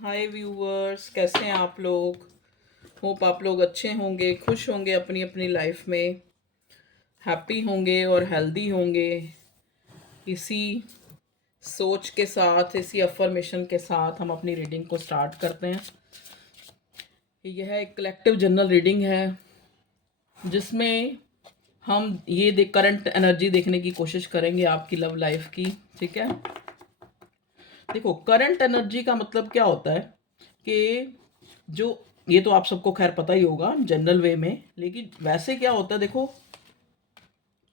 हाय viewers, कैसे हैं आप लोग। होप आप लोग अच्छे होंगे, खुश होंगे, अपनी अपनी लाइफ में हैप्पी होंगे और हेल्दी होंगे। इसी सोच के साथ, इसी अफर्मेशन के साथ हम अपनी रीडिंग को स्टार्ट करते हैं। यह एक कलेक्टिव जनरल रीडिंग है जिसमें हम ये करंट एनर्जी देखने की कोशिश करेंगे आपकी लव लाइफ की। ठीक है, देखो करंट एनर्जी का मतलब क्या होता है कि जो, ये तो आप सबको खैर पता ही होगा जनरल वे में, लेकिन वैसे क्या होता है देखो,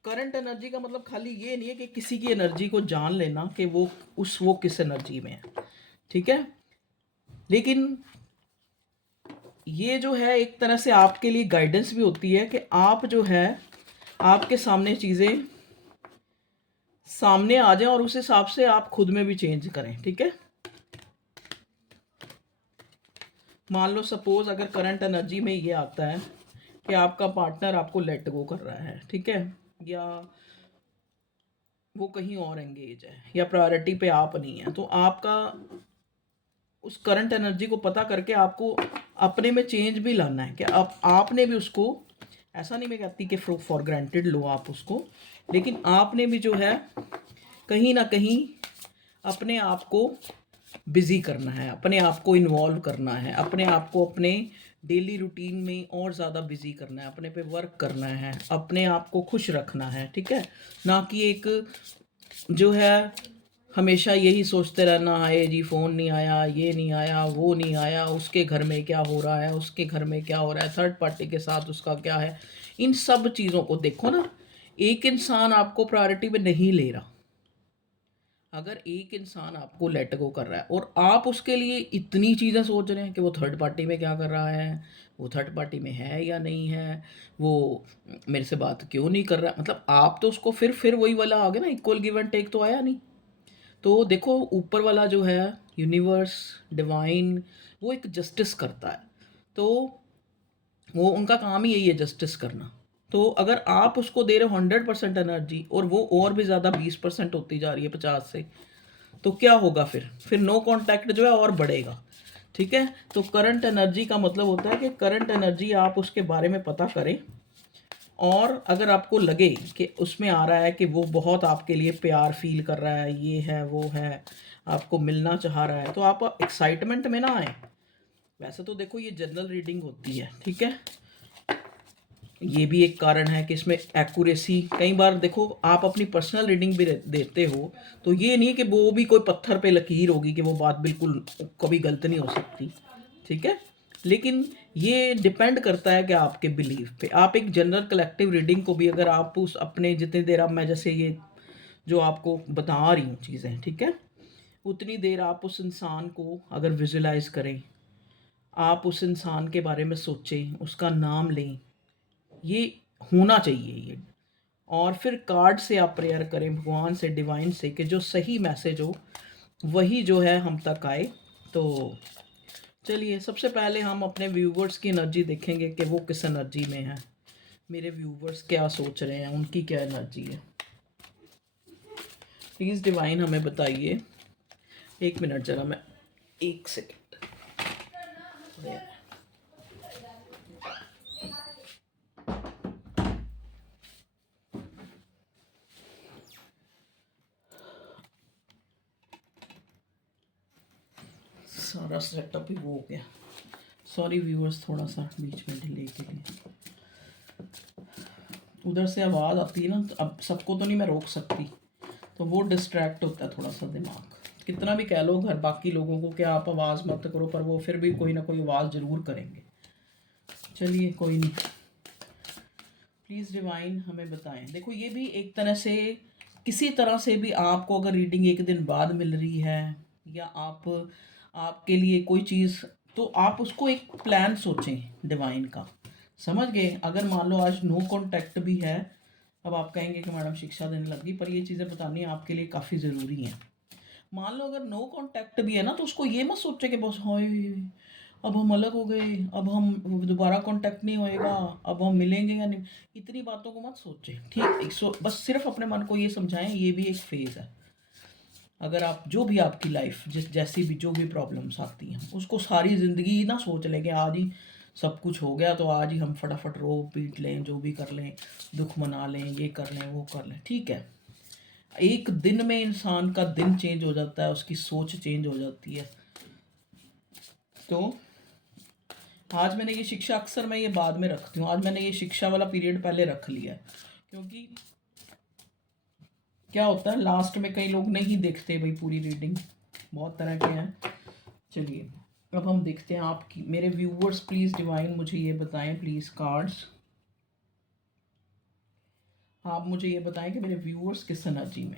करंट एनर्जी का मतलब खाली ये नहीं है कि किसी की एनर्जी को जान लेना कि वो किस एनर्जी में है। ठीक है, लेकिन ये जो है एक तरह से आपके लिए गाइडेंस भी होती है कि आप जो है, आपके सामने चीज़ें सामने आ जाएं और उस हिसाब से आप खुद में भी चेंज करें। ठीक है, मान लो सपोज अगर करंट एनर्जी में ये आता है कि आपका पार्टनर आपको लेट गो कर रहा है, ठीक है, या वो कहीं और एंगेज है, या प्रायोरिटी पे आप नहीं है, तो आपका उस करंट एनर्जी को पता करके आपको अपने में चेंज भी लाना है कि आपने भी उसको, ऐसा नहीं मैं कहती कि फॉर ग्रांटेड लो आप उसको, लेकिन आपने भी जो है कहीं ना कहीं अपने आप को बिज़ी करना है, अपने आप को इन्वॉल्व करना है, अपने आप को अपने डेली रूटीन में और ज़्यादा बिज़ी करना है, अपने पे वर्क करना है, अपने आप को खुश रखना है। ठीक है, ना कि एक जो है हमेशा यही सोचते रहना है जी फ़ोन नहीं आया, ये नहीं आया, वो नहीं आया, उसके घर में क्या हो रहा है, उसके घर में क्या हो रहा है, थर्ड पार्टी के साथ उसका क्या है। इन सब चीज़ों को देखो ना, एक इंसान आपको प्रायोरिटी में नहीं ले रहा। अगर एक इंसान आपको लेट गो कर रहा है और आप उसके लिए इतनी चीज़ें सोच रहे हैं कि वो थर्ड पार्टी में क्या कर रहा है, वो थर्ड पार्टी में है या नहीं है, वो मेरे से बात क्यों नहीं कर रहा, मतलब आप तो उसको फिर वही वाला आ गया ना, इक्वल गिव एंड टेक तो आया नहीं। तो देखो ऊपर वाला जो है, यूनिवर्स, डिवाइन, वो एक जस्टिस करता है। तो वो उनका काम ही यही है, जस्टिस करना। तो अगर आप उसको दे रहे हो 100% एनर्जी और वो और भी ज़्यादा 20% होती जा रही है 50 से, तो क्या होगा फिर नो कांटेक्ट जो है और बढ़ेगा। ठीक है, तो करंट एनर्जी का मतलब होता है कि करंट एनर्जी आप उसके बारे में पता करें, और अगर आपको लगे कि उसमें आ रहा है कि वो बहुत आपके लिए प्यार फील कर रहा है, ये है वो है, आपको मिलना चाह रहा है, तो आप एक्साइटमेंट में ना आए। वैसे तो देखो ये जनरल रीडिंग होती है, ठीक है, ये भी एक कारण है कि इसमें एक्यूरेसी, कई बार देखो आप अपनी पर्सनल रीडिंग भी देते हो, तो ये नहीं कि वो भी कोई पत्थर पे लकीर होगी कि वो बात बिल्कुल कभी गलत नहीं हो सकती। ठीक है, लेकिन ये डिपेंड करता है कि आपके बिलीफ पे। आप एक जनरल कलेक्टिव रीडिंग को भी अगर आप उस अपने जितनी देर, अब मैं जैसे ये जो आपको बता रही हूँ चीज़ें, ठीक है, उतनी देर आप उस इंसान को अगर विजुलाइज करें, आप उस इंसान के बारे में सोचें, उसका नाम लें, ये होना चाहिए ये। और फिर कार्ड से आप प्रेयर करें भगवान से, डिवाइन से, कि जो सही मैसेज हो वही जो है हम तक आए। तो चलिए सबसे पहले हम अपने व्यूवर्स की एनर्जी देखेंगे कि वो किस एनर्जी में है, मेरे व्यूवर्स क्या सोच रहे हैं, उनकी क्या एनर्जी है। प्लीज़ डिवाइन हमें बताइए। एक मिनट जरा, मैं एक सेकेंड। सारा सेटअप ही वो हो गया, सॉरी व्यूअर्स, थोड़ा सा बीच में डिले के लिए। उधर से आवाज़ आती है ना, तो अब सबको तो नहीं मैं रोक सकती, तो वो डिस्ट्रैक्ट होता है थोड़ा सा दिमाग। कितना भी कह लो घर बाकी लोगों को कि आप आवाज़ मत करो, पर वो फिर भी कोई ना कोई आवाज़ ज़रूर करेंगे। चलिए कोई नहीं, प्लीज़ डिवाइन हमें बताएं। देखो ये भी एक तरह से, किसी तरह से भी आपको अगर रीडिंग एक दिन बाद मिल रही है, या आपके लिए कोई चीज़, तो आप उसको एक प्लान सोचें डिवाइन का। समझ गए, अगर मान लो आज नो कांटेक्ट भी है, अब आप कहेंगे कि मैडम शिक्षा देने लगी, पर ये चीज़ें बतानी आपके लिए काफ़ी ज़रूरी हैं। मान लो अगर नो कांटेक्ट भी है ना, तो उसको ये मत सोचे कि बस हाय अब हम अलग हो गए, अब हम दोबारा कांटेक्ट नहीं होएगा, अब हम मिलेंगे या नहीं, इतनी बातों को मत सोचे। ठीक, बस सिर्फ अपने मन को ये समझाएं ये भी एक फेज़ है। अगर आप जो भी आपकी लाइफ जैसी भी जो भी प्रॉब्लम्स आती हैं उसको सारी ज़िंदगी ना सोच लें कि आज ही सब कुछ हो गया तो आज ही हम फटाफट रो पीट लें, जो भी कर लें, दुख मना लें, ये कर लें, वो कर लें। ठीक है, एक दिन में इंसान का दिन चेंज हो जाता है, उसकी सोच चेंज हो जाती है। तो आज मैंने ये शिक्षा, अक्सर मैं ये बाद में रखती हूँ, आज मैंने ये शिक्षा वाला पीरियड पहले रख लिया है, क्योंकि क्या होता है लास्ट में कई लोग नहीं देखते भाई पूरी रीडिंग, बहुत तरह के हैं। चलिए अब हम देखते हैं आपकी, मेरे व्यूवर्स प्लीज़ डिवाइन मुझे ये बताएं प्लीज़ कार्ड्स, आप मुझे ये बताएं कि मेरे व्यूवर्स किस एनर्जी में,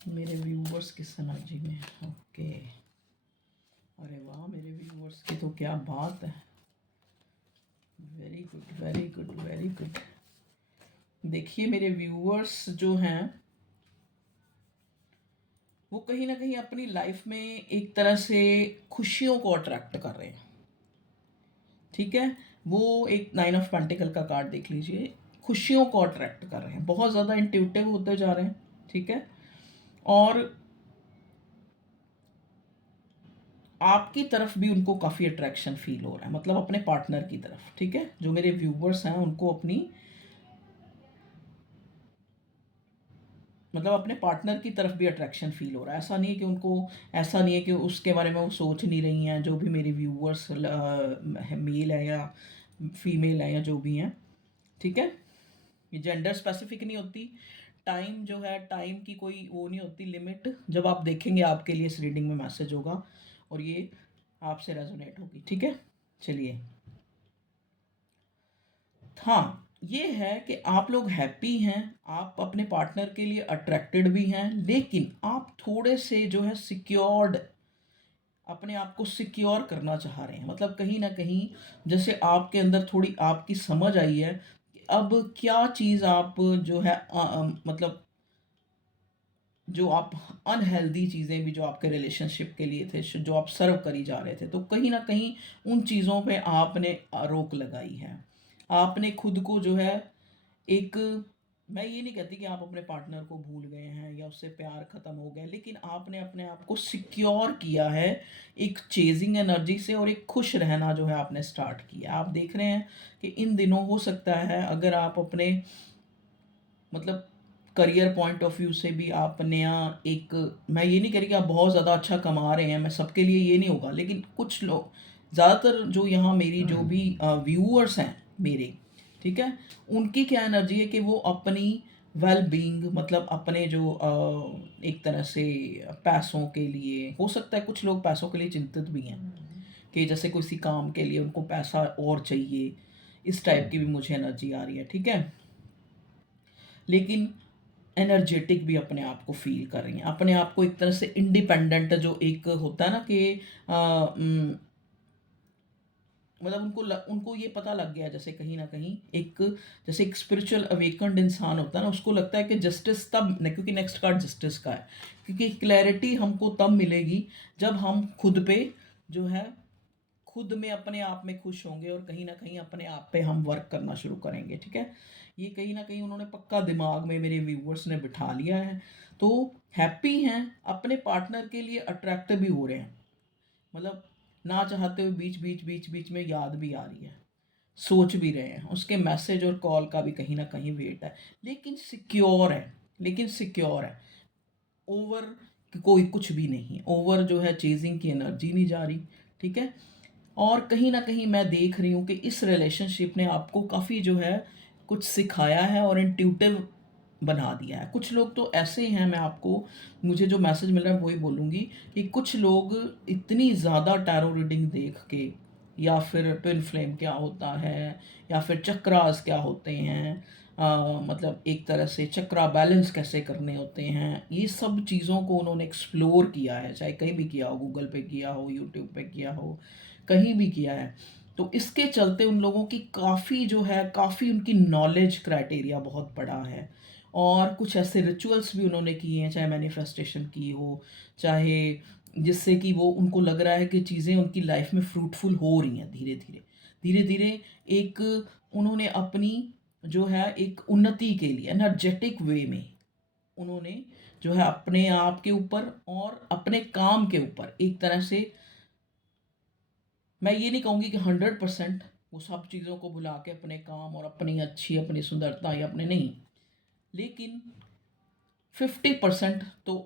मेरे व्यूवर्स किस एनर्जी में। ओके, अरे वाह, मेरे व्यूवर्स की तो क्या बात है, very good very good very good. देखिए मेरे व्यूवर्स जो हैं वो कहीं ना कहीं अपनी लाइफ में एक तरह से खुशियों को अट्रैक्ट कर रहे हैं। ठीक है, वो एक 9 ऑफ पेंटिकल का कार्ड देख लीजिए, खुशियों को अट्रैक्ट कर रहे हैं, बहुत ज़्यादा इंट्यूटिव होते जा रहे हैं। ठीक है, और आपकी तरफ भी उनको काफ़ी अट्रैक्शन फील हो रहा है, मतलब अपने पार्टनर की तरफ। ठीक है, जो मेरे व्यूवर्स हैं उनको अपनी, मतलब अपने पार्टनर की तरफ भी अट्रैक्शन फील हो रहा है। ऐसा नहीं है कि उनको, ऐसा नहीं है कि उसके बारे में वो सोच नहीं रही हैं, जो भी मेरी व्यूवर्स मेल है या फीमेल है या जो भी हैं। ठीक है, ये जेंडर स्पेसिफिक नहीं होती, टाइम जो है, टाइम की कोई वो नहीं होती लिमिट। जब आप देखेंगे आपके लिए इस रीडिंग में मैसेज होगा और ये आपसे रेजोनेट होगी। ठीक है, चलिए। हाँ, ये है कि आप लोग हैप्पी हैं, आप अपने पार्टनर के लिए अट्रैक्टेड भी हैं, लेकिन आप थोड़े से जो है सिक्योर्ड, अपने आप को सिक्योर करना चाह रहे हैं। मतलब कहीं ना कहीं जैसे आपके अंदर थोड़ी आपकी समझ आई है कि अब क्या चीज़ आप जो है मतलब जो आप अनहेल्दी चीज़ें भी जो आपके रिलेशनशिप के लिए थे, जो आप सर्व करी जा रहे थे, तो कहीं ना कहीं उन चीज़ों पे आपने रोक लगाई है। आपने खुद को जो है एक, मैं ये नहीं कहती कि आप अपने पार्टनर को भूल गए हैं या उससे प्यार ख़त्म हो गया, लेकिन आपने अपने आप को सिक्योर किया है एक चेजिंग एनर्जी से, और एक खुश रहना जो है आपने स्टार्ट किया। आप देख रहे हैं कि इन दिनों हो सकता है अगर आप अपने मतलब करियर पॉइंट ऑफ व्यू से भी आप नया एक, मैं ये नहीं कह रही कि आप बहुत ज़्यादा अच्छा कमा रहे हैं, मैं सबके लिए ये नहीं होगा, लेकिन कुछ लोग, ज़्यादातर जो यहाँ मेरी जो भी व्यूअर्स हैं मेरे, ठीक है, उनकी क्या एनर्जी है कि वो अपनी वेल बीइंग, मतलब अपने जो एक तरह से पैसों के लिए, हो सकता है कुछ लोग पैसों के लिए चिंतित भी हैं कि जैसे किसी काम के लिए उनको पैसा और चाहिए, इस टाइप की भी मुझे एनर्जी आ रही है। ठीक है, लेकिन एनर्जेटिक भी अपने आप को फील कर रही हैं, अपने आप को एक तरह से इंडिपेंडेंट, जो एक होता है ना कि मतलब उनको ये पता लग गया, जैसे कहीं ना कहीं एक, जैसे एक स्पिरिचुअल अवेकन्ड इंसान होता है ना, उसको लगता है कि जस्टिस तब, क्योंकि नेक्स्ट कार्ड जस्टिस का है, क्योंकि क्लैरिटी हमको तब मिलेगी जब हम खुद पे जो है, खुद में अपने आप में खुश होंगे और कहीं ना कहीं अपने आप पे हम वर्क करना शुरू करेंगे। ठीक है, ये कहीं ना कहीं उन्होंने पक्का दिमाग में मेरे व्यूवर्स ने बिठा लिया है। तो हैप्पी हैं, अपने पार्टनर के लिए अट्रैक्टिव भी हो रहे हैं, मतलब ना चाहते हुए बीच बीच में याद भी आ रही है, सोच भी रहे हैं, उसके मैसेज और कॉल का भी कहीं ना कहीं वेट है, लेकिन सिक्योर है, लेकिन सिक्योर है। ओवर कोई कुछ भी नहीं, ओवर जो है चेजिंग की एनर्जी नहीं जा रही। ठीक है, और कहीं ना कहीं मैं देख रही हूँ कि इस रिलेशनशिप ने आपको काफ़ी जो है कुछ सिखाया है और इंट्यूटिव बना दिया है। कुछ लोग तो ऐसे ही हैं, मैं आपको, मुझे जो मैसेज मिल रहा है वही बोलूँगी कि कुछ लोग इतनी ज़्यादा टैरो रीडिंग देख के, या फिर ट्विन फ्लेम क्या होता है, या फिर चक्रास क्या होते हैं, मतलब एक तरह से चक्रा बैलेंस कैसे करने होते हैं, ये सब चीज़ों को उन्होंने एक्सप्लोर किया है, चाहे कहीं भी किया हो, गूगल पे किया हो, यूट्यूब पे किया हो, कहीं भी किया है। तो इसके चलते उन लोगों की काफ़ी जो है, काफ़ी उनकी नॉलेज क्राइटेरिया बहुत बड़ा है, और कुछ ऐसे रिचुअल्स भी उन्होंने किए हैं, चाहे मैनिफेस्टेशन की हो, चाहे जिससे कि वो उनको लग रहा है कि चीज़ें उनकी लाइफ में फ्रूटफुल हो रही हैं धीरे धीरे धीरे धीरे। एक उन्होंने अपनी जो है एक उन्नति के लिए एनर्जेटिक वे में उन्होंने जो है अपने आप के ऊपर और अपने काम के ऊपर एक तरह से, मैं ये नहीं कहूँगी कि 100% वो सब चीज़ों को भुला के अपने काम और अपनी अच्छी अपनी सुंदरता या अपने नहीं, लेकिन 50% तो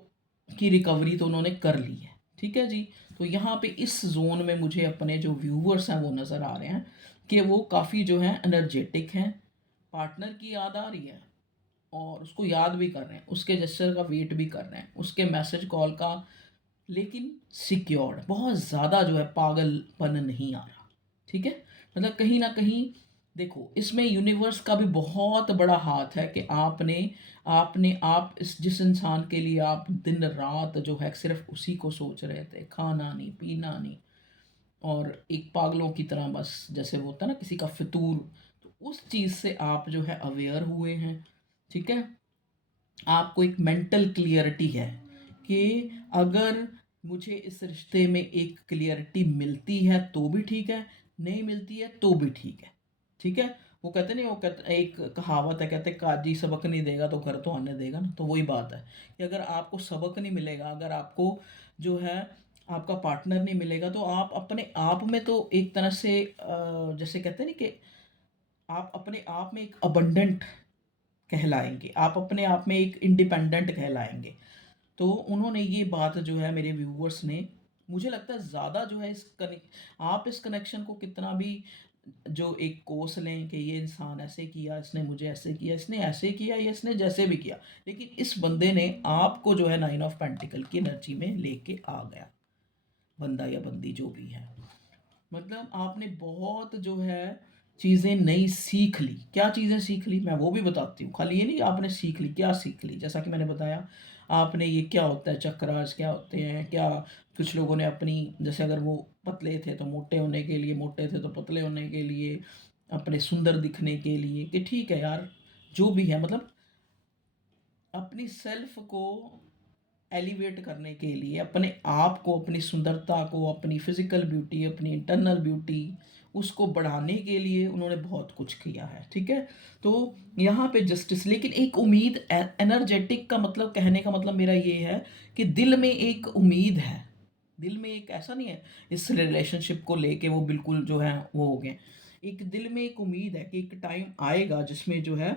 की रिकवरी तो उन्होंने कर ली है। ठीक है जी। तो यहाँ पे इस जोन में मुझे अपने जो व्यूवर्स हैं वो नज़र आ रहे हैं कि वो काफ़ी जो है एनर्जेटिक हैं, पार्टनर की याद आ रही है और उसको याद भी कर रहे हैं, उसके जेस्चर का वेट भी कर रहे हैं, उसके मैसेज कॉल का, लेकिन सिक्योर्ड, बहुत ज़्यादा जो है पागलपन नहीं आ रहा। ठीक है। मतलब कहीं ना कहीं देखो इसमें यूनिवर्स का भी बहुत बड़ा हाथ है कि आपने आपने आप इस जिस इंसान के लिए आप दिन रात जो है सिर्फ उसी को सोच रहे थे, खाना नहीं पीना नहीं, और एक पागलों की तरह बस जैसे वो होता है ना किसी का फितूर, तो उस चीज़ से आप जो है अवेयर हुए हैं। ठीक है। आपको एक मेंटल क्लियरिटी है कि अगर मुझे इस रिश्ते में एक क्लियरिटी मिलती है तो भी ठीक है, नहीं मिलती है तो भी ठीक है। ठीक है। वो कहते नहीं, वो कहते एक कहावत है, कहते काजी सबक नहीं देगा तो घर तो आने देगा ना। तो वही बात है कि अगर आपको सबक नहीं मिलेगा, अगर आपको जो है आपका पार्टनर नहीं मिलेगा, तो आप अपने आप में तो एक तरह से जैसे कहते हैं नहीं कि आप अपने आप में एक अबंडेंट कहलाएंगे, आप अपने आप में एक इंडिपेंडेंट कहलाएंगे। तो उन्होंने ये बात जो है मेरे व्यूवर्स ने, मुझे लगता है ज़्यादा जो है आप इस कनेक्शन को कितना भी जो एक कोस लें कि ये इंसान ऐसे किया, इसने मुझे ऐसे किया, इसने ऐसे किया या इसने जैसे भी किया, लेकिन इस बंदे ने आपको जो है 9 ऑफ पेंटिकल की एनर्जी में लेके आ गया, बंदा या बंदी जो भी है। मतलब आपने बहुत जो है चीज़ें नई सीख ली। क्या चीज़ें सीख ली मैं वो भी बताती हूँ, खाली ये नहीं आपने सीख ली, क्या सीख ली, जैसा कि मैंने बताया आपने ये क्या होता है चक्रास क्या होते हैं, क्या कुछ लोगों ने अपनी, जैसे अगर वो पतले थे तो मोटे होने के लिए, मोटे थे तो पतले होने के लिए, अपने सुंदर दिखने के लिए, कि ठीक है यार जो भी है, मतलब अपनी सेल्फ को एलिवेट करने के लिए, अपने आप को, अपनी सुंदरता को, अपनी फिजिकल ब्यूटी, अपनी इंटरनल ब्यूटी, उसको बढ़ाने के लिए उन्होंने बहुत कुछ किया है। ठीक है। तो यहाँ पे जस्टिस, लेकिन एक उम्मीद, एनर्जेटिक का मतलब, कहने का मतलब मेरा ये है कि दिल में एक उम्मीद है, दिल में एक, ऐसा नहीं है इस रिलेशनशिप को लेके वो बिल्कुल जो है वो हो गए, एक दिल में एक उम्मीद है कि एक टाइम आएगा जिसमें जो है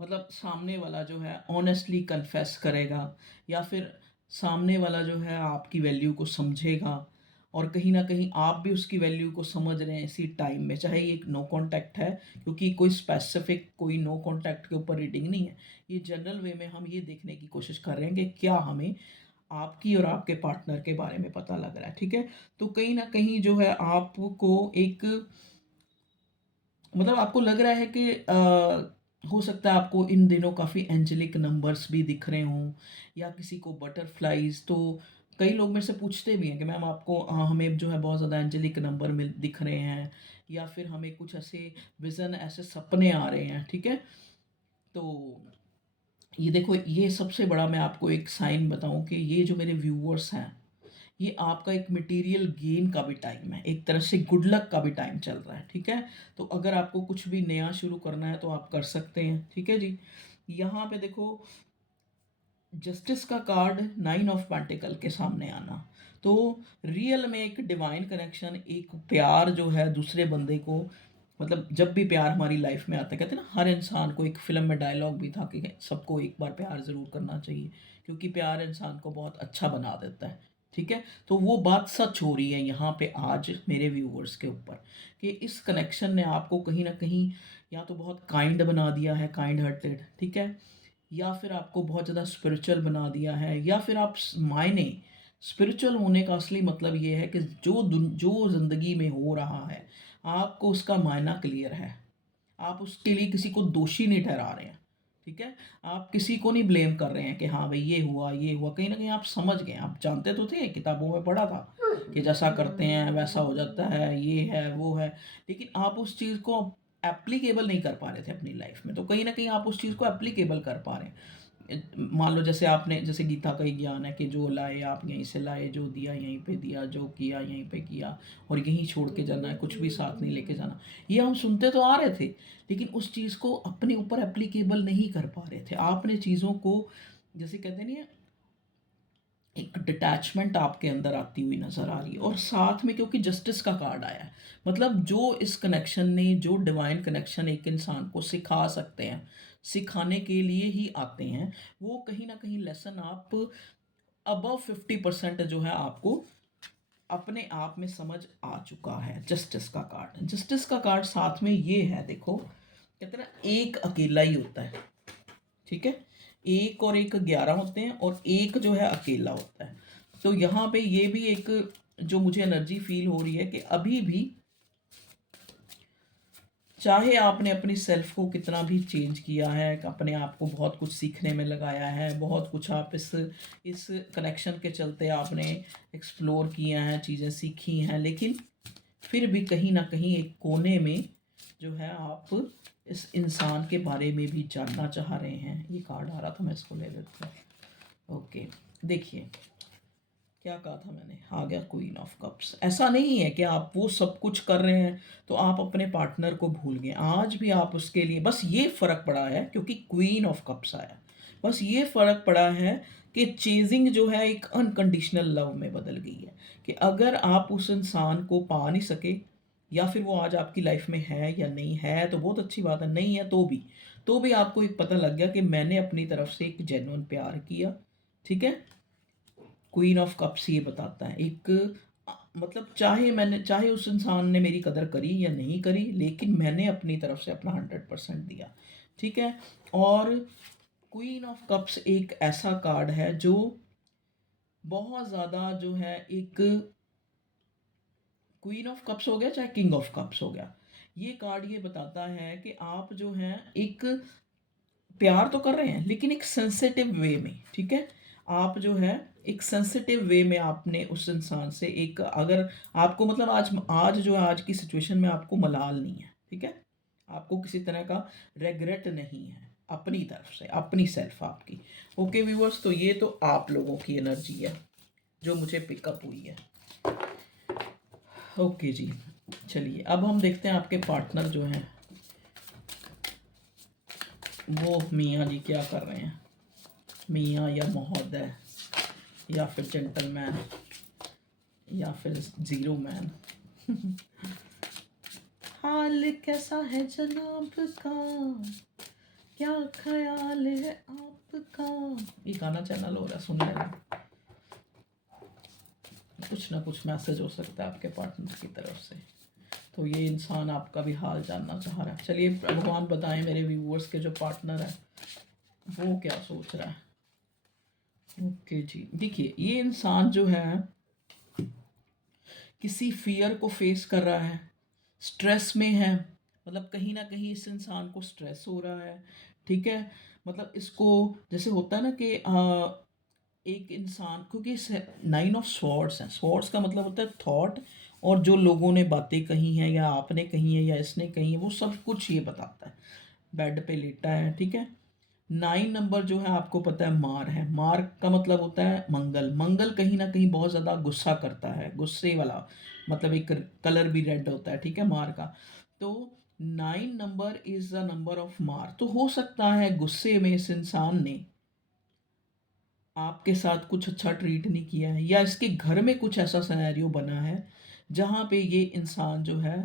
मतलब सामने वाला जो है ऑनेस्टली कन्फेस करेगा, या फिर सामने वाला जो है आपकी वैल्यू को समझेगा, और कहीं ना कहीं आप भी उसकी वैल्यू को समझ रहे हैं इसी टाइम में, चाहे ये एक नो कांटेक्ट है, क्योंकि कोई स्पेसिफिक कोई नो कांटेक्ट के ऊपर रीडिंग नहीं है, ये जनरल वे में हम ये देखने की कोशिश कर रहे हैं कि क्या हमें आपकी और आपके पार्टनर के बारे में पता लग रहा है। ठीक है। तो कहीं ना कहीं जो है आपको एक, मतलब आपको लग रहा है कि हो सकता है आपको इन दिनों काफ़ी एंजेलिक नंबर्स भी दिख रहे हों, या किसी को बटरफ्लाइज, तो कई लोग मेरे से पूछते भी हैं कि मैम आपको हमें जो है बहुत ज़्यादा एंजेलिक नंबर मिल दिख रहे हैं, या फिर हमें कुछ ऐसे विज़न, ऐसे सपने आ रहे हैं। ठीक है। तो ये देखो, ये सबसे बड़ा मैं आपको एक साइन बताऊं कि ये जो मेरे व्यूअर्स हैं, ये आपका एक मटेरियल गेन का भी टाइम है, एक तरह से गुड लक का भी टाइम चल रहा है। ठीक है। तो अगर आपको कुछ भी नया शुरू करना है तो आप कर सकते हैं। ठीक है जी। यहाँ पे देखो जस्टिस का कार्ड, 9 ऑफ पेंटिकल के सामने आना, तो रियल में एक डिवाइन कनेक्शन, एक प्यार जो है दूसरे बंदे को, मतलब जब भी प्यार हमारी लाइफ में आता है, कहते हैं ना हर इंसान को, एक फिल्म में डायलॉग भी था कि सबको एक बार प्यार ज़रूर करना चाहिए, क्योंकि प्यार इंसान को बहुत अच्छा बना देता है। ठीक है। तो वो बात सच हो रही है यहाँ पे आज मेरे व्यूवर्स के ऊपर, कि इस कनेक्शन ने आपको कहीं ना कहीं या तो बहुत काइंड बना दिया है, काइंड हार्टेड, ठीक है, या फिर आपको बहुत ज़्यादा स्पिरिचुअल बना दिया है, या फिर आप मायने, स्पिरिचुअल होने का असली मतलब ये है कि जो ज़िंदगी में हो रहा है आपको उसका मायना क्लियर है, आप उसके लिए किसी को दोषी नहीं ठहरा रहे हैं। ठीक है। आप किसी को नहीं ब्लेम कर रहे हैं कि हाँ भाई ये हुआ ये हुआ, कहीं ना कहीं आप समझ गए, आप जानते तो थे, किताबों में पढ़ा था कि जैसा करते हैं वैसा हो जाता है, ये है वो है, लेकिन आप उस चीज़ को एप्लीकेबल नहीं कर पा रहे थे अपनी लाइफ में, तो कहीं ना कहीं आप उस चीज़ को एप्लीकेबल कर पा रहे हैं। मान लो जैसे आपने, जैसे गीता का ही ज्ञान है कि जो लाए आप यहीं से लाए, जो दिया यहीं पे दिया, जो किया यहीं पे किया, और यहीं छोड़ के जाना है, कुछ भी साथ नहीं लेके जाना। ये हम सुनते तो आ रहे थे, लेकिन उस चीज़ को अपने ऊपर एप्लीकेबल नहीं कर पा रहे थे। आपने चीज़ों को, जैसे कहते नहीं है, एक डिटैचमेंट आपके अंदर आती हुई नज़र आ रही है। और साथ में क्योंकि जस्टिस का कार्ड आया है, मतलब जो इस कनेक्शन ने, जो डिवाइन कनेक्शन एक इंसान को सिखा सकते हैं, सिखाने के लिए ही आते हैं, वो कहीं ना कहीं लेसन आप अबव 50% जो है आपको अपने आप में समझ आ चुका है। जस्टिस का कार्ड, जस्टिस का कार्ड साथ में ये है, देखो कहते हैं ना, एक अकेला ही होता है, ठीक है, एक और एक 11 होते हैं, और एक जो है अकेला होता है। तो यहाँ पे ये भी एक जो मुझे एनर्जी फील हो रही है कि अभी भी चाहे आपने अपनी सेल्फ को कितना भी चेंज किया है, अपने आप को बहुत कुछ सीखने में लगाया है, बहुत कुछ आप इस कनेक्शन के चलते आपने एक्सप्लोर किया है, चीज़ें सीखी हैं, लेकिन फिर भी कहीं ना कहीं एक कोने में जो है आप इस इंसान के बारे में भी जानना चाह रहे हैं। ये कार्ड आ रहा था, मैं इसको ले लेता हूँ। ओके, देखिए क्या कहा था मैंने, आ गया क्वीन ऑफ कप्स। ऐसा नहीं है कि आप वो सब कुछ कर रहे हैं तो आप अपने पार्टनर को भूल गए, आज भी आप उसके लिए, बस ये फ़र्क पड़ा है क्योंकि क्वीन ऑफ कप्स आया, बस ये फ़र्क पड़ा है कि चेजिंग जो है एक अनकंडीशनल लव में बदल गई है। कि अगर आप उस इंसान को पा नहीं सके, या फिर वो आज आपकी लाइफ में है या नहीं है तो बहुत अच्छी बात है, नहीं है तो भी आपको एक पता लग गया कि मैंने अपनी तरफ से एक जेन्युइन प्यार किया, ठीक है। क्वीन ऑफ कप्स ये बताता है एक, मतलब चाहे उस इंसान ने मेरी कदर करी या नहीं करी, लेकिन मैंने अपनी तरफ से अपना 100% दिया, ठीक है। और क्वीन ऑफ कप्स एक ऐसा कार्ड है जो बहुत ज़्यादा जो है एक, क्वीन ऑफ कप्स हो गया चाहे किंग ऑफ कप्स हो गया, ये कार्ड ये बताता है कि आप जो हैं एक प्यार तो कर रहे हैं लेकिन एक सेंसिटिव वे में, ठीक है। आप जो है एक सेंसिटिव वे में आपने उस इंसान से एक, अगर आपको मतलब आज आज जो है आज की सिचुएशन में आपको मलाल नहीं है, ठीक है, आपको किसी तरह का रेग्रेट नहीं है अपनी तरफ से, अपनी सेल्फ आपकी। ओके व्यूअर्स, तो ये तो आप लोगों की एनर्जी है जो मुझे पिकअप हुई है। ओके जी, चलिए अब हम देखते हैं आपके पार्टनर जो हैं वो मियाँ जी क्या कर रहे हैं, मियाँ या महोदय या फिर जेंटलमैन या फिर जीरो मैन। हाल कैसा है जनाब का, क्या ख्याल है आपका। ये गाना चैनल हो रहा है, सुन लेना, कुछ ना कुछ मैसेज हो सकता है आपके पार्टनर की तरफ से। तो ये इंसान आपका भी हाल जानना चाह रहा है। चलिए भगवान बताएं मेरे व्यूअर्स के जो पार्टनर है वो क्या सोच रहा है। ओके जी, देखिए ये इंसान जो है किसी फियर को फेस कर रहा है, स्ट्रेस में है, मतलब कहीं ना कहीं इस इंसान को स्ट्रेस हो रहा है, ठीक है। मतलब इसको जैसे होता है ना कि एक इंसान, क्योंकि 9 ऑफ स्वॉर्ड्स है, स्वॉर्ड्स का मतलब होता है थॉट, और जो लोगों ने बातें कही हैं या आपने कही है या इसने कही है वो सब कुछ ये बताता है। बेड पे लेटा है, ठीक है। 9 नंबर जो है आपको पता है मार है, मार का मतलब होता है मंगल, मंगल कहीं ना कहीं बहुत ज़्यादा गुस्सा करता है, गुस्से वाला, मतलब एक कलर भी रेड होता है, ठीक है, मार का। तो 9 number is the number of मार, तो हो सकता है गुस्से में इस इंसान ने आपके साथ कुछ अच्छा ट्रीट नहीं किया है, या इसके घर में कुछ ऐसा सिनेरियो बना है जहाँ पे ये इंसान जो है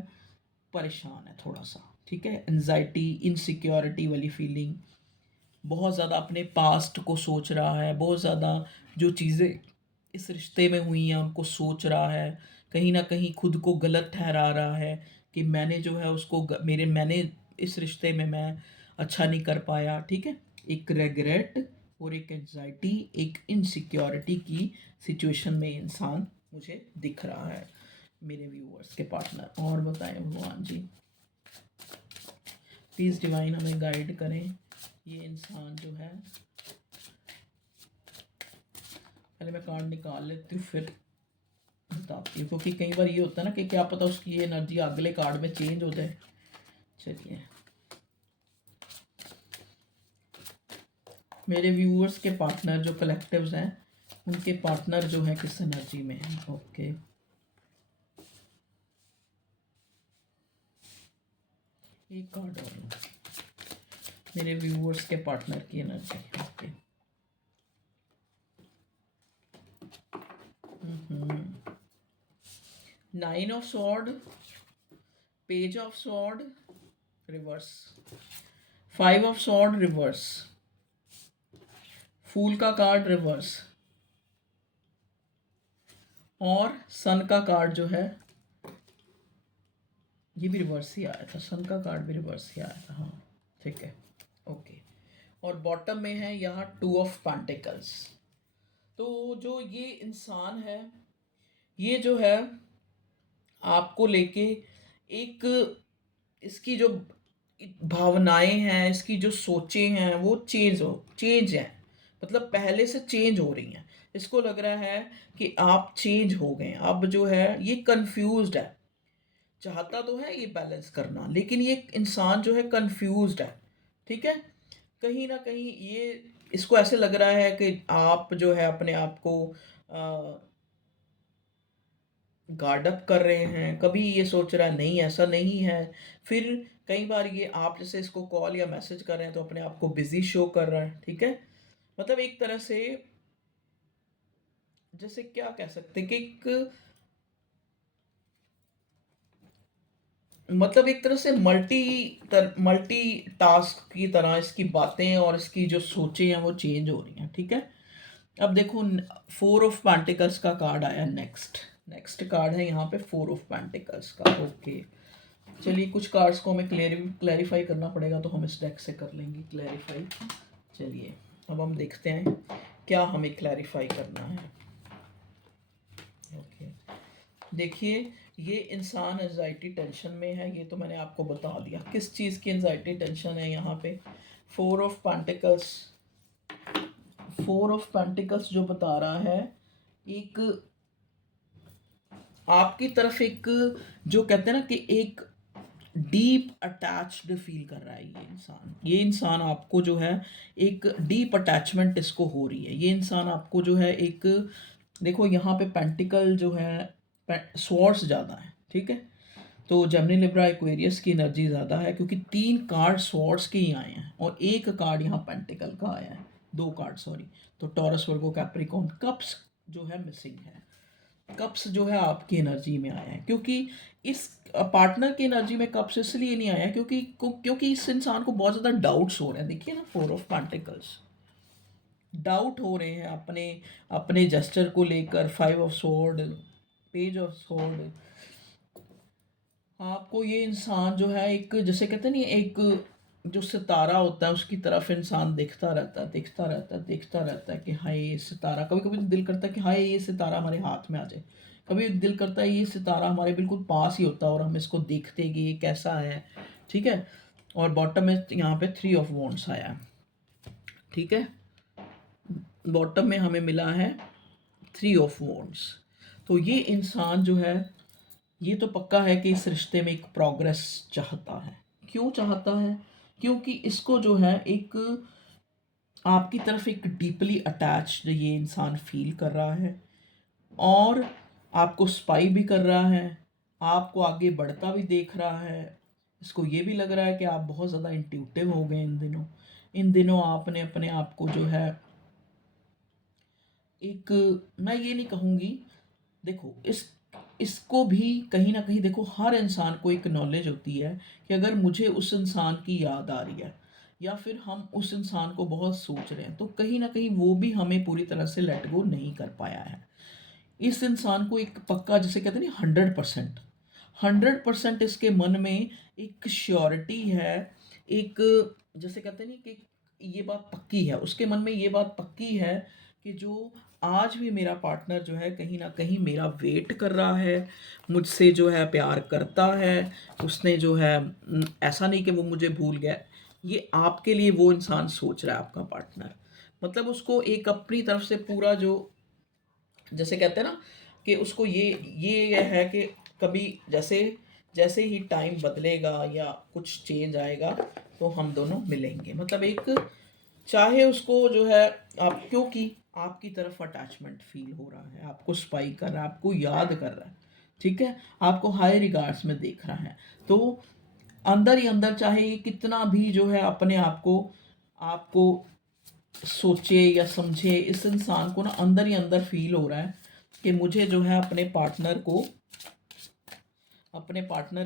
परेशान है थोड़ा सा, ठीक है। एनजाइटी, इनसिक्योरिटी वाली फीलिंग, बहुत ज़्यादा अपने पास्ट को सोच रहा है, बहुत ज़्यादा जो चीज़ें इस रिश्ते में हुई हैं उनको सोच रहा है, कहीं ना कहीं खुद को गलत ठहरा रहा है कि मैंने जो है उसको मैंने इस रिश्ते में मैं अच्छा नहीं कर पाया, ठीक है। एक रेग्रेट और एक एंजाइटी, एक इनसिक्योरिटी की सिचुएशन में इंसान मुझे दिख रहा है मेरे व्यूअर्स के पार्टनर। और बताएं भगवान जी, प्लीज़ डिवाइन हमें गाइड करें, ये इंसान जो है, पहले मैं कार्ड निकाल लेती हूँ फिर बताती हूँ, क्योंकि कई बार ये होता है ना कि क्या पता उसकी ये एनर्जी अगले कार्ड में चेंज हो जाए। चलिए मेरे व्यूअर्स के पार्टनर जो कलेक्टिव्स हैं उनके पार्टनर जो है किस एनर्जी में है। ओके, एक कार्ड और लो, मेरे व्यूअर्स के पार्टनर की energy. Okay, nine of sword, page of sword reverse, five of sword reverse, fool का कार्ड रिवर्स, और सन का कार्ड जो है ये भी रिवर्स ही आया था, सन का कार्ड भी रिवर्स ही आया था। हाँ ठीक है, ओके। और बॉटम में है यहाँ टू ऑफ पेंटिकल्स। तो जो ये इंसान है, ये जो है आपको लेके एक, इसकी जो भावनाएं हैं, इसकी जो सोचें हैं वो चेंज हैं, मतलब पहले से चेंज हो रही हैं। इसको लग रहा है कि आप चेंज हो गए, अब जो है ये कंफ्यूज्ड है, चाहता तो है ये बैलेंस करना, लेकिन ये इंसान जो है कंफ्यूज्ड है। ठीक है, कहीं ना कहीं ये, इसको ऐसे लग रहा है कि आप जो है अपने आप को गार्ड अप कर रहे हैं, कभी ये सोच रहा है नहीं ऐसा नहीं है, फिर कई बार ये आप जैसे इसको कॉल या मैसेज कर रहे हैं तो अपने आप को बिजी शो कर रहा है। ठीक है, मतलब एक तरह से जैसे क्या कह सकते हैं कि एक, मतलब एक तरह से मल्टी टास्क की तरह इसकी बातें और इसकी जो सोचें हैं वो चेंज हो रही हैं। ठीक है, अब देखो फोर ऑफ पेंटिकल्स का कार्ड आया, नेक्स्ट कार्ड है यहाँ पे फोर ऑफ पेंटिकल्स का। ओके, चलिए कुछ कार्ड्स को हमें क्लैरिफाई करना पड़ेगा, तो हम इस डेक से कर लेंगे क्लैरिफाई। चलिए अब हम देखते हैं क्या हमें क्लैरिफाई करना है। ओके, देखिए ये इंसान एंजाइटी टेंशन में है, ये तो मैंने आपको बता दिया किस चीज़ की एंजाइटी टेंशन है। यहाँ पे फोर ऑफ पेंटिकल्स जो बता रहा है, एक आपकी तरफ एक, जो कहते हैं ना कि एक डीप अटैच्ड फील कर रहा है ये इंसान आपको जो है एक डीप अटैचमेंट इसको हो रही है। ये इंसान आपको जो है एक, देखो यहाँ पे पेंटिकल जो है स्वॉर्ड्स ज़्यादा है। ठीक है, तो जेमिनी लिब्रा एक्वेरियस की एनर्जी ज़्यादा है, क्योंकि तीन कार्ड स्वॉर्ड्स के ही आए हैं और एक कार्ड यहाँ पेंटिकल का आया है, दो कार्ड सॉरी। तो टॉरस, वर्गो, कैप्रिकॉर्न, कप्स जो है मिसिंग है, कप्स जो है आपकी एनर्जी में आया है, क्योंकि इस पार्टनर की एनर्जी में कप्स इसलिए नहीं आया क्योंकि इस इंसान को बहुत ज़्यादा डाउट्स हो रहे हैं। देखिए ना, फोर ऑफ पेंटिकल्स, डाउट हो रहे हैं अपने अपने जेस्चर को लेकर, five of sword, page of sword. आपको ये इंसान जो है एक, जैसे कहते हैं नहीं, एक जो सितारा होता है उसकी तरफ इंसान देखता रहता है कि हाय ये सितारा, कभी कभी तो दिल करता है कि हाय ये सितारा हमारे हाथ में आ जाए, कभी दिल करता है ये सितारा हमारे बिल्कुल पास ही होता है और हम इसको देखते कि ये कैसा है। ठीक है, और बॉटम में यहाँ पे थ्री ऑफ वॉन्ड्स आया है। ठीक है, बॉटम में हमें मिला है थ्री ऑफ वॉन्ड्स। तो ये इंसान जो है, ये तो पक्का है कि इस रिश्ते में एक प्रोग्रेस चाहता है। क्यों चाहता है? क्योंकि इसको जो है एक आपकी तरफ एक डीपली अटैच्ड ये इंसान फील कर रहा है, और आपको स्पाई भी कर रहा है, आपको आगे बढ़ता भी देख रहा है। इसको ये भी लग रहा है कि आप बहुत ज़्यादा इंट्यूटिव हो गए इन दिनों आपने अपने आप को जो है एक, मैं ये नहीं कहूँगी, देखो इसको भी कहीं ना कहीं, देखो हर इंसान को एक नॉलेज होती है कि अगर मुझे उस इंसान की याद आ रही है या फिर हम उस इंसान को बहुत सोच रहे हैं, तो कहीं ना कहीं वो भी हमें पूरी तरह से लेट गो नहीं कर पाया है। इस इंसान को एक पक्का, जैसे कहते हैं ना, 100% इसके मन में एक श्योरिटी है, एक, जैसे कहते हैं ना कि ये बात पक्की है, उसके मन में ये बात पक्की है कि जो आज भी मेरा पार्टनर जो है कहीं ना कहीं मेरा वेट कर रहा है, मुझसे जो है प्यार करता है, उसने जो है ऐसा नहीं कि वो मुझे भूल गया। ये आपके लिए वो इंसान सोच रहा है, आपका पार्टनर, मतलब उसको एक अपनी तरफ से पूरा जो, जैसे कहते हैं ना कि उसको ये है कि कभी जैसे जैसे ही टाइम बदलेगा या कुछ चेंज आएगा तो हम दोनों मिलेंगे, मतलब एक चाहे उसको जो है आप, क्योंकि आपकी तरफ अटैचमेंट फील हो रहा है, आपको स्पाई कर रहा है, आपको याद कर रहा है, ठीक है, आपको हाई रिगार्ड्स में देख रहा है, तो अंदर ही अंदर चाहे ये कितना भी जो है अपने आप को आपको सोचे या समझे, इस इंसान को ना अंदर ही अंदर फील हो रहा है कि मुझे जो है अपने पार्टनर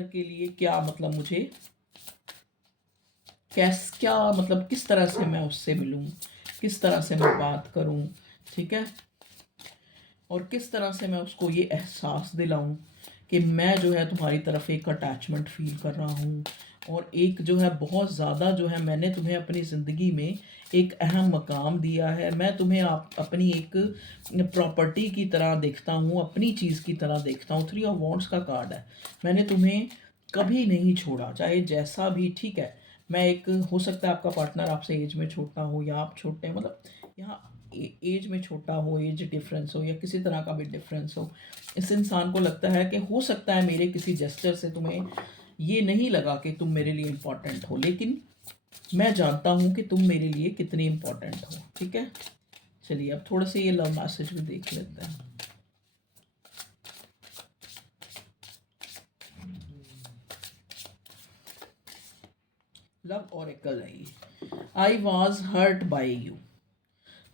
के लिए क्या मतलब, मुझे क्या मतलब किस तरह से मैं उससे मिलूं, किस तरह से मैं बात करूं, ठीक है, और किस तरह से मैं उसको ये एहसास दिलाऊं कि मैं जो है तुम्हारी तरफ एक अटैचमेंट फील कर रहा हूँ, और एक जो है बहुत ज़्यादा जो है मैंने तुम्हें अपनी ज़िंदगी में एक अहम मकाम दिया है, मैं तुम्हें आप अपनी एक प्रॉपर्टी की तरह देखता हूँ, अपनी चीज़ की तरह देखता हूँ। 3 ऑफ वॉन्ड्स का कार्ड है, मैंने तुम्हें कभी नहीं छोड़ा, चाहे जैसा भी, ठीक है, मैं एक, हो सकता है आपका पार्टनर आपसे एज में छोटा हो या आप छोटे हैं, मतलब यहाँ एज में छोटा हो, एज डिफरेंस हो या किसी तरह का भी डिफरेंस हो, इस इंसान को लगता है कि हो सकता है मेरे किसी जेस्चर से तुम्हें ये नहीं लगा कि तुम मेरे लिए इम्पोर्टेंट हो, लेकिन मैं जानता हूँ कि तुम मेरे लिए कितनी इम्पोर्टेंट हो, ठीक है। चलिए अब थोड़ा सा ये लव मैसेज भी देख लेते हैं। लव ओरेकल है ये, I was hurt by you.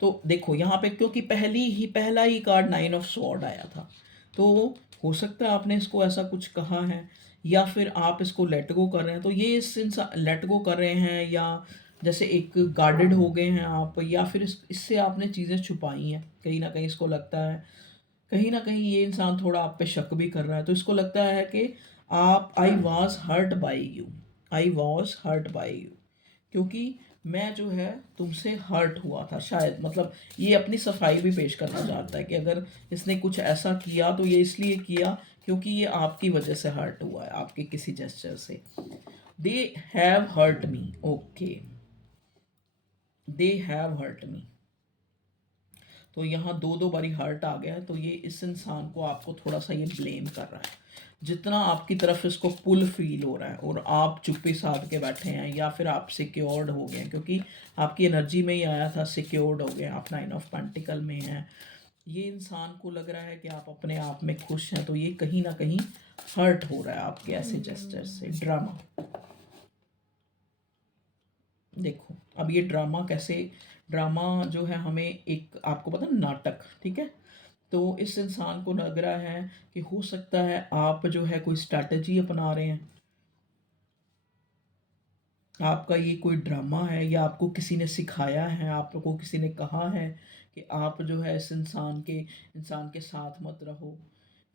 तो देखो यहाँ पे, क्योंकि पहला ही कार्ड 9 ऑफ स्वॉर्ड आया था, तो हो सकता है आपने इसको ऐसा कुछ कहा है, या फिर आप इसको लेट गो कर रहे हैं, तो ये इस इंसान लेट गो कर रहे हैं, या जैसे एक गार्डेड हो गए हैं आप, या फिर इससे आपने चीज़ें छुपाई हैं, कहीं ना कहीं इसको लगता है, कहीं ना कहीं ये इंसान थोड़ा आप पे शक भी कर रहा है, तो इसको लगता है कि आप, I was hurt by you, I was hurt by you, क्योंकि मैं जो है तुमसे हर्ट हुआ था शायद, मतलब ये अपनी सफाई भी पेश करना चाहता है कि अगर इसने कुछ ऐसा किया तो ये इसलिए किया क्योंकि ये आपकी वजह से हर्ट हुआ है, आपके किसी जेस्चर से। They have hurt me, okay, they have hurt me, तो यहाँ दो दो बारी हर्ट आ गया है, तो ये इस इंसान को आपको थोड़ा सा ये ब्लेम कर रहा है, जितना आपकी तरफ इसको पुल फील हो रहा है और आप चुप्पी साध के बैठे हैं, या फिर आप सिक्योर्ड हो गए हैं, क्योंकि आपकी एनर्जी में ही आया था सिक्योर्ड हो गए, आप 9 ऑफ पेंटिकल में हैं, ये इंसान को लग रहा है कि आप अपने आप में खुश हैं, तो ये कहीं ना कहीं हर्ट हो रहा है आपके ऐसे जेस्चर से। ड्रामा, देखो अब ये ड्रामा कैसे, ड्रामा जो है हमें एक, आपको पता है, नाटक, ठीक है, तो इस इंसान को लग रहा है कि हो सकता है आप जो है कोई स्ट्रैटेजी अपना रहे हैं, आपका ये कोई ड्रामा है, या आपको किसी ने सिखाया है, आपको किसी ने कहा है कि आप जो है इस इंसान के साथ मत रहो,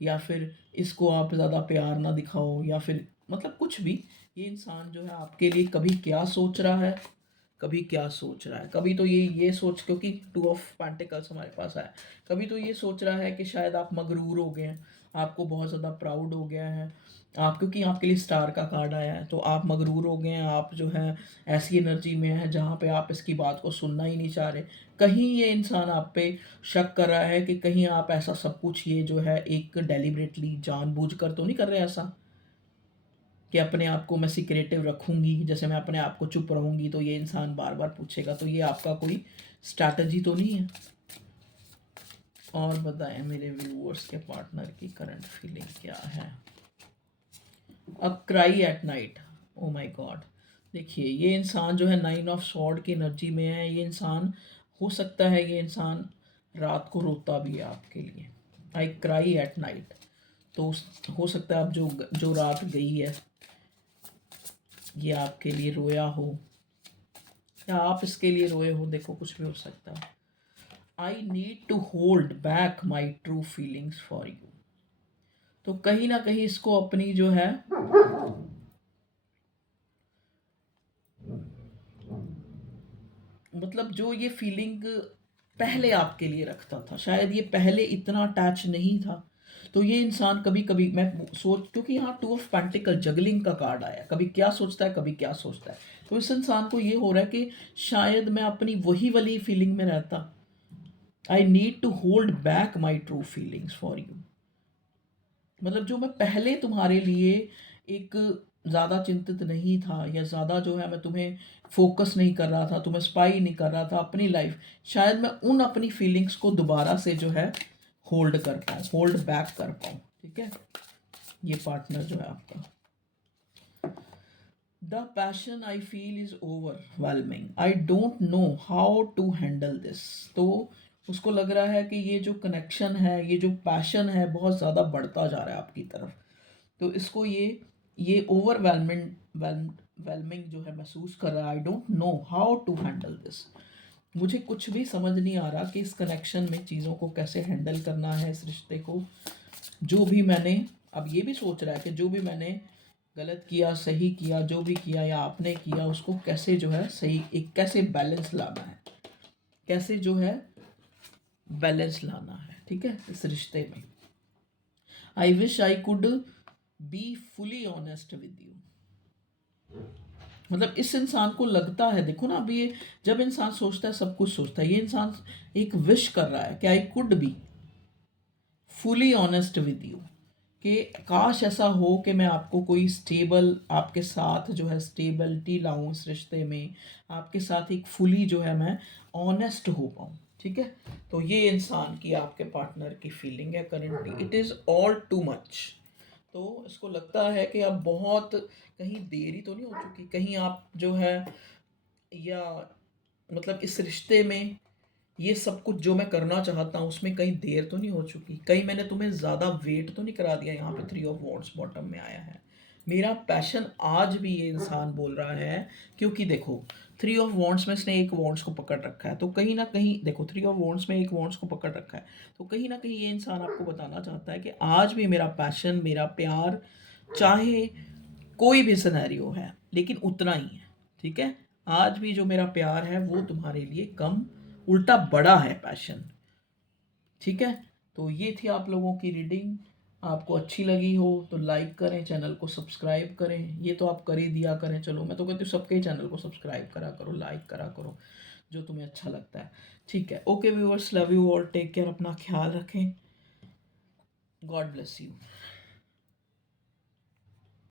या फिर इसको आप ज़्यादा प्यार ना दिखाओ, या फिर मतलब कुछ भी, ये इंसान जो है आपके लिए कभी क्या सोच रहा है, कभी क्या सोच रहा है, कभी तो ये सोच, क्योंकि 2 ऑफ पेंटिकल्स हमारे पास है, कभी तो ये सोच रहा है कि शायद आप मगरूर हो गए हैं, आपको बहुत ज़्यादा प्राउड हो गया है आप, क्योंकि आपके लिए स्टार का कार्ड आया है, तो आप मगरूर हो गए हैं, आप जो है ऐसी एनर्जी में है जहाँ पे आप इसकी बात को सुनना ही नहीं चाह रहे, कहीं ये इंसान आप पे शक कर रहा है कि कहीं आप ऐसा सब कुछ ये जो है एक डेलिबरेटली जानबूझकर तो नहीं कर रहे ऐसा, कि अपने आप को मैं सिक्रेटिव रखूंगी, जैसे मैं अपने आप को चुप रहूंगी तो ये इंसान बार बार पूछेगा, तो ये आपका कोई स्ट्रैटेजी तो नहीं है। और बताएं मेरे व्यूअर्स के पार्टनर की करंट फीलिंग क्या है। A cry at night, oh my God, देखिए ये इंसान जो है 9 ऑफ स्वॉर्ड की एनर्जी में है, ये इंसान, हो सकता है ये इंसान रात को रोता भी है आपके लिए, आई क्राई एट नाइट, तो हो सकता है अब जो जो रात गई है ये आपके लिए रोया हो, या आप इसके लिए रोए हो, देखो कुछ भी हो सकता है। I need to hold back my true feelings for you, तो कहीं ना कहीं इसको अपनी जो है, मतलब जो ये फीलिंग पहले आपके लिए रखता था, शायद ये पहले इतना अटैच नहीं था, तो ये इंसान कभी कभी, मैं सोच, क्योंकि यहाँ 2 ऑफ पेंटिकल जगलिंग का कार्ड आया, कभी क्या सोचता है, कभी क्या सोचता है, तो इस इंसान को ये हो रहा है कि शायद मैं अपनी वही वाली फीलिंग में रहता, I need to hold back my true feelings for you, मतलब जो मैं पहले तुम्हारे लिए एक ज़्यादा चिंतित नहीं था, या ज़्यादा जो है मैं तुम्हें फोकस नहीं कर रहा था, तुम्हें स्पाई नहीं कर रहा था अपनी लाइफ, शायद मैं उन अपनी फीलिंग्स को दोबारा से जो है होल्ड कर पाऊँ, होल्ड बैक कर पाऊँ। ठीक है, ये पार्टनर जो है आपका, the passion I feel is overwhelming, I don't know how to handle this. तो उसको लग रहा है कि ये जो कनेक्शन है, ये जो पैशन है, बहुत ज़्यादा बढ़ता जा रहा है आपकी तरफ। तो इसको ये वेलमिंग जो है महसूस कर रहा है। I don't know how to handle this, मुझे कुछ भी समझ नहीं आ रहा कि इस कनेक्शन में चीज़ों को कैसे हैंडल करना है, इस रिश्ते को। जो भी मैंने, अब ये भी सोच रहा है कि जो भी मैंने गलत किया, सही किया, जो भी किया या आपने किया, उसको कैसे जो है सही, एक कैसे बैलेंस लाना है, कैसे जो है बैलेंस लाना है। ठीक है, इस रिश्ते में I wish I could be fully honest with you. मतलब इस इंसान को लगता है, देखो ना, अभी ये जब इंसान सोचता है सब कुछ सोचता है, ये इंसान एक विश कर रहा है कि I could be fully honest with you, कि काश ऐसा हो कि मैं आपको कोई स्टेबल, आपके साथ जो है स्टेबिलिटी लाऊं इस रिश्ते में, आपके साथ एक फुली जो है मैं ऑनेस्ट हो पाऊँ। ठीक है, तो ये इंसान की, आपके पार्टनर की फीलिंग है currently, it is all too much. तो इसको लगता है कि अब बहुत, कहीं देरी तो नहीं हो चुकी, कहीं आप जो है, या मतलब इस रिश्ते में ये सब कुछ जो मैं करना चाहता हूँ उसमें कहीं देर तो नहीं हो चुकी, कहीं मैंने तुम्हें ज़्यादा वेट तो नहीं करा दिया। यहाँ पे 3 ऑफ वॉन्ड्स बॉटम में आया है, मेरा पैशन आज भी, ये इंसान बोल रहा है। क्योंकि देखो 3 ऑफ वॉन्ड्स में इसने एक वॉन्ड्स को पकड़ रखा है, तो कहीं ना कहीं देखो 3 ऑफ वॉन्ड्स में एक वॉन्ड्स को पकड़ रखा है, तो कहीं ना कहीं ये इंसान आपको बताना चाहता है कि आज भी मेरा पैशन, मेरा प्यार, चाहे कोई भी सिनेरियो है, लेकिन उतना ही है। ठीक है, आज भी जो मेरा प्यार है वो तुम्हारे लिए कम, उल्टा बड़ा है पैशन। ठीक है, तो ये थी आप लोगों की रीडिंग। आपको अच्छी लगी हो तो लाइक करें, चैनल को सब्सक्राइब करें, ये तो आप कर ही दिया करें। चलो, मैं तो कहती हूँ सबके चैनल को सब्सक्राइब करा करो, लाइक करा करो, जो तुम्हें अच्छा लगता है। ठीक है, okay viewers, love you all, take care, अपना ख्याल रखें, गॉड ब्लेस यू।